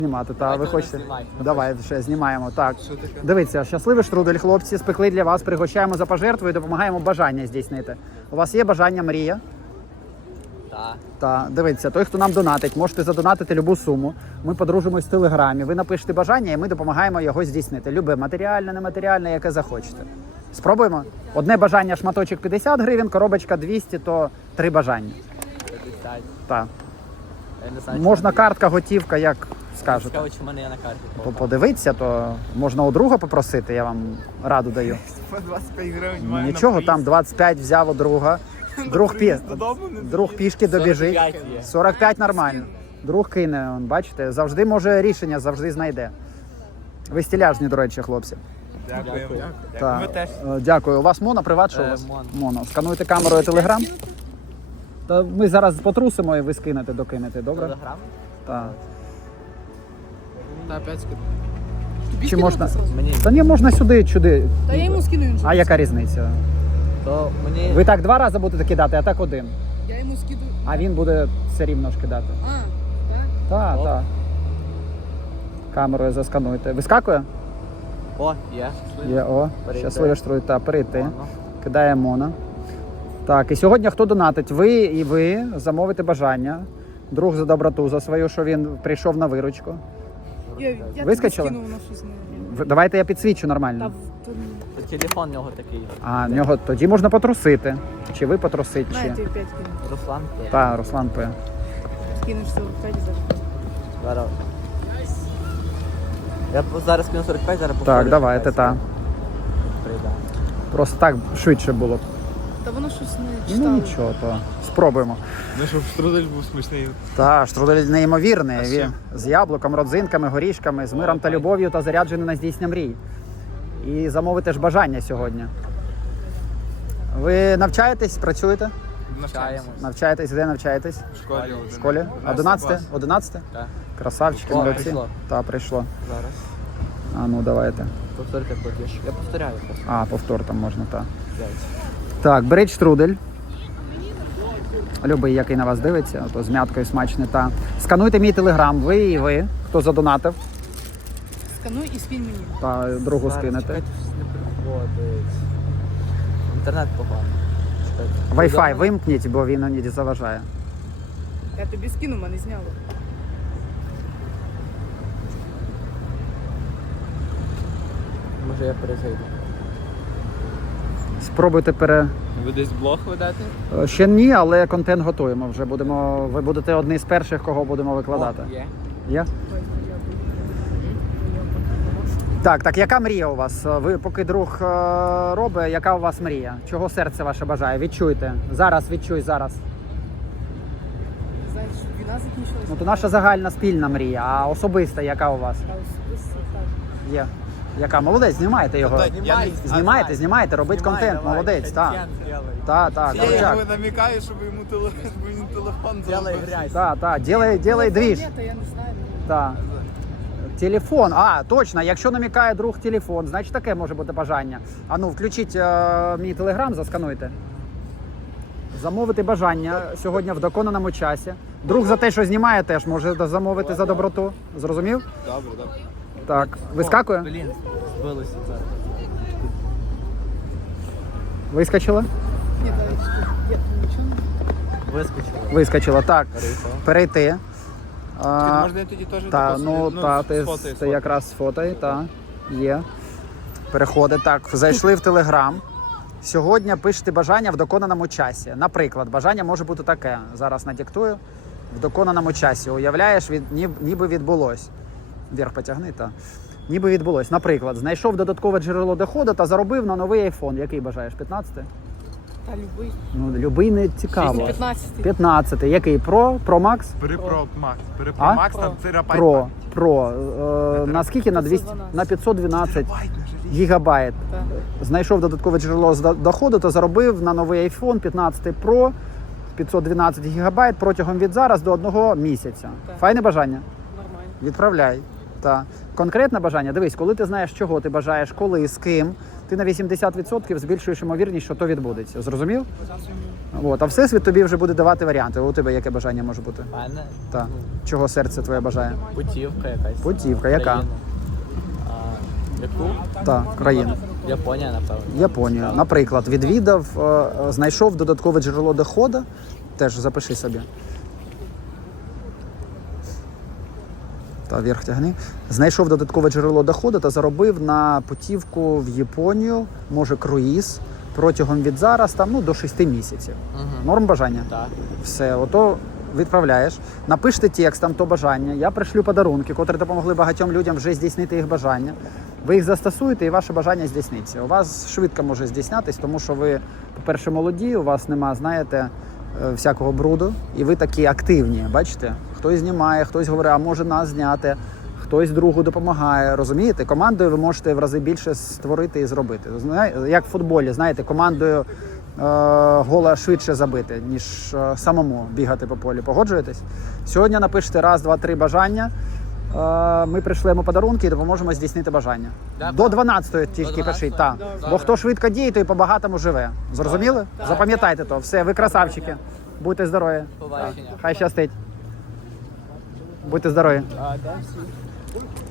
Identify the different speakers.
Speaker 1: Знімати, та ви хочете? Давай, ще знімаємо. Так. Дивіться, щасливий штрудель, хлопці, спекли для вас, пригощаємо за пожертву і допомагаємо бажання здійснити. У вас є бажання, мрія?
Speaker 2: Так.
Speaker 1: Так, дивіться, той, хто нам донатить, можете задонатити любу суму. Ми подружимось в Телеграмі, ви напишете бажання і ми допомагаємо його здійснити. Любе, матеріальне, нематеріальне, яке захочете. Спробуємо? Одне бажання, шматочок 50 гривень, коробочка 200, то 3 бажання.
Speaker 2: 50.
Speaker 1: Так.
Speaker 2: Я не знаю,
Speaker 1: Можна картка, готівка, як скажете.
Speaker 2: Цікаво, чи в мене є на карті.
Speaker 1: Подивитися, то можна у друга попросити, я вам раду даю.
Speaker 3: По 25 гривень маю
Speaker 1: Нічого,
Speaker 3: на
Speaker 1: там 25 взяв у друга. Друг пішки добіжить.
Speaker 2: 45 є.
Speaker 1: 45 нормально. Друг кине, бачите, завжди може рішення, завжди знайде. Ви стиляжні, до речі, хлопці.
Speaker 3: Дякую.
Speaker 1: Так.
Speaker 3: Ми теж.
Speaker 1: Дякую. У вас моно, приват, що у вас?
Speaker 2: Моно.
Speaker 1: Моно. Скануйте камерою Телеграм. Та ми зараз потрусимо і ви скинете, докинете, добре?
Speaker 2: Телеграм?
Speaker 1: Так.
Speaker 4: Та 5 скину.
Speaker 1: Чи можна?
Speaker 2: Мені.
Speaker 1: Та ні, можна сюди.
Speaker 4: Та я йому скину іншу.
Speaker 1: А яка різниця?
Speaker 2: То мені...
Speaker 1: Ви так 2 рази будете кидати, а так 1.
Speaker 4: Я йому скину.
Speaker 1: А він буде все рівно ж кидати.
Speaker 4: А, так?
Speaker 1: Так,
Speaker 2: Оп.
Speaker 1: так. Камерою заскануйте. Вискакує?
Speaker 2: О, є.
Speaker 1: Є, о.
Speaker 2: Перейти.
Speaker 1: Щасливі штруй. Та, перейти.
Speaker 2: Моно.
Speaker 1: Кидає моно. Так, і сьогодні хто донатить? Ви і ви замовите бажання. Друг за доброту, за свою, що він прийшов на виручку.
Speaker 4: Я
Speaker 1: Вискочила?
Speaker 4: тобі скину, воно щось не...
Speaker 1: Давайте я підсвічу
Speaker 4: Та
Speaker 1: нормально.
Speaker 4: то ні.
Speaker 2: То телефон у нього такий.
Speaker 1: А, в нього тоді можна потрусити. Чи ви потрусить,
Speaker 4: На, я
Speaker 1: чи.
Speaker 4: тобі 5 скину.
Speaker 2: Руслан.
Speaker 1: Та, Руслан П.
Speaker 4: Скинеш 45 і завжди.
Speaker 2: Зараз. Я зараз скину 45, зараз повторю.
Speaker 1: Так, давайте, та.
Speaker 2: Прийде.
Speaker 1: Просто так швидше було.
Speaker 4: Та воно щось не
Speaker 1: Ну
Speaker 4: читало.
Speaker 1: нічого, то спробуємо.
Speaker 3: Ну, щоб штрудель був смачний.
Speaker 1: Та, штрудель неймовірний.
Speaker 3: А
Speaker 1: Він
Speaker 3: ще?
Speaker 1: з яблуком, родзинками, горішками, з миром та любов'ю та заряджений на здійснення мрій. І замовите ж бажання сьогодні. Ви навчаєтесь, працюєте?
Speaker 2: Навчаємось.
Speaker 1: Навчаєтесь, де навчаєтесь?
Speaker 3: В школі.
Speaker 1: В школі? 11? 11?
Speaker 2: Так.
Speaker 1: Красавчики,
Speaker 2: О,
Speaker 1: молодці.
Speaker 2: прийшло.
Speaker 1: Так, прийшло.
Speaker 2: Зараз.
Speaker 1: А ну давайте.
Speaker 2: Повторюйте платіж. Я повторяю просто.
Speaker 1: А, повтор там можна, так.
Speaker 2: Дайте.
Speaker 1: Так, беріть штрудель. Любий, який на вас дивиться, то з м'яткою смачне. Та. Скануйте мій телеграм, ви і ви, хто задонатив,
Speaker 4: Скануй і скинь мені.
Speaker 1: та другу
Speaker 2: Зараз,
Speaker 1: скинете.
Speaker 2: чекайте, щось не приходить. Інтернет поганий. Чекайте.
Speaker 1: Wi-Fi вимкніть, бо він іноді заважає.
Speaker 4: Я тобі скину, мене зняло.
Speaker 2: Може я перезайду.
Speaker 1: Спробуйте
Speaker 3: Ви десь блог ведете?
Speaker 1: Ще ні, але контент готуємо вже. Ви будете одні з перших, кого будемо викладати.
Speaker 2: О, є.
Speaker 1: Є? Так, яка мрія у вас? Ви поки друг робить, яка у вас мрія? Чого серце ваше бажає? Відчуйте. Зараз відчуй, зараз.
Speaker 4: Знаєш, війна закінчилася.
Speaker 1: Ну, то наша загальна спільна мрія, а особиста яка у вас?
Speaker 4: А особисто так.
Speaker 1: Є. Яка? Молодець, знімайте його. Знімайте, робіть контент, молодець, так. Так,
Speaker 3: Я йому
Speaker 1: так.
Speaker 3: намікаю, щоб йому телефон
Speaker 2: Делай
Speaker 3: зробив.
Speaker 2: грязь.
Speaker 1: Так, ділай двіж.
Speaker 4: Ні, та я не знаю.
Speaker 1: Так. Телефон. А, точно, якщо намікає друг телефон, значить таке може бути бажання. А ну, включіть мій телеграм, заскануйте. Замовити бажання сьогодні в доконаному часі. Друг за те, що знімає, теж може замовити за доброту. Зрозумів?
Speaker 3: Добре.
Speaker 1: Так. Вискакує?
Speaker 2: Блін, збилося зараз.
Speaker 1: Вискочила?
Speaker 4: Ні, та я нічого не...
Speaker 2: Вискочило.
Speaker 1: Вискочила. Так.
Speaker 2: Перейшло.
Speaker 1: Перейти.
Speaker 3: Можна я тоді теж
Speaker 1: Та,
Speaker 3: таку
Speaker 1: ну,
Speaker 3: собі,
Speaker 1: та,
Speaker 3: сфотою,
Speaker 1: ти якраз сфотай, та, є. Переходить. Так, зайшли в Телеграм. Сьогодні пишете бажання в доконаному часі. Наприклад, бажання може бути таке. Зараз надиктую. В доконаному часі. Уявляєш, ніби відбулось. Вверх потягни, та. Ніби відбулось. Наприклад, знайшов додаткове джерело доходу та заробив на новий айфон. Який бажаєш? 15?
Speaker 4: Та любий.
Speaker 1: Ну, любий не цікаво.
Speaker 4: 15.
Speaker 1: 15. Який? Pro Max?
Speaker 3: Бери Pro Max. Бери
Speaker 1: А?
Speaker 3: Pro Max, там терабайт.
Speaker 1: Про. На скільки? На 200? На 512 гігабайт.
Speaker 4: Так.
Speaker 1: Знайшов додаткове джерело доходу та заробив на новий iPhone 15 Pro 512 гігабайт протягом від зараз до 1 місяця.
Speaker 4: Так.
Speaker 1: Файне бажання?
Speaker 4: Нормально.
Speaker 1: Відправляй. Та. Конкретне бажання, дивись, коли ти знаєш, чого ти бажаєш, коли, з ким, ти на 80% збільшуєш ймовірність, що то відбудеться. Зрозумів? От, а всесвіт тобі вже буде давати варіанти. У тебе яке бажання може бути?
Speaker 2: У мене
Speaker 1: Так. Чого серце твоє бажає?
Speaker 2: путівка якась.
Speaker 1: Путівка, яка?
Speaker 2: Країну. Яку?
Speaker 1: Так, країна.
Speaker 2: Японія, напевно.
Speaker 1: Японію. Наприклад, відвідав, знайшов додаткове джерело доходу. Теж запиши собі. Та вверх тягни. Знайшов додаткове джерело доходу та заробив на путівку в Японію, може круїз, протягом від зараз там, до 6 місяців.
Speaker 2: Угу.
Speaker 1: Норм бажання?
Speaker 2: Так.
Speaker 1: Все, ото відправляєш. Напишете текст, там то бажання. Я пришлю подарунки, котрі допомогли багатьом людям вже здійснити їх бажання. Ви їх застосуєте і ваше бажання здійсниться. У вас швидко може здійснятись, тому що ви, по-перше, молоді, у вас нема, знаєте, всякого бруду, і ви такі активні, бачите? Хтось знімає, хтось говорить, а може нас зняти, хтось другу допомагає, розумієте? Командою ви можете в рази більше створити і зробити. Як в футболі, знаєте, командою гола швидше забити, ніж самому бігати по полі. Погоджуєтесь? Сьогодні напишете раз, два, три бажання. Ми пришлемо подарунки і допоможемо здійснити бажання. До 12-ї тільки пишіть. Так. Бо хто швидко діє, той по-багатому живе. Зрозуміли? Запам'ятайте то. Все, ви красавчики. Будьте здорові.
Speaker 2: Побачення.
Speaker 1: Хай щастить. Будьте здорові.
Speaker 2: А, де всі?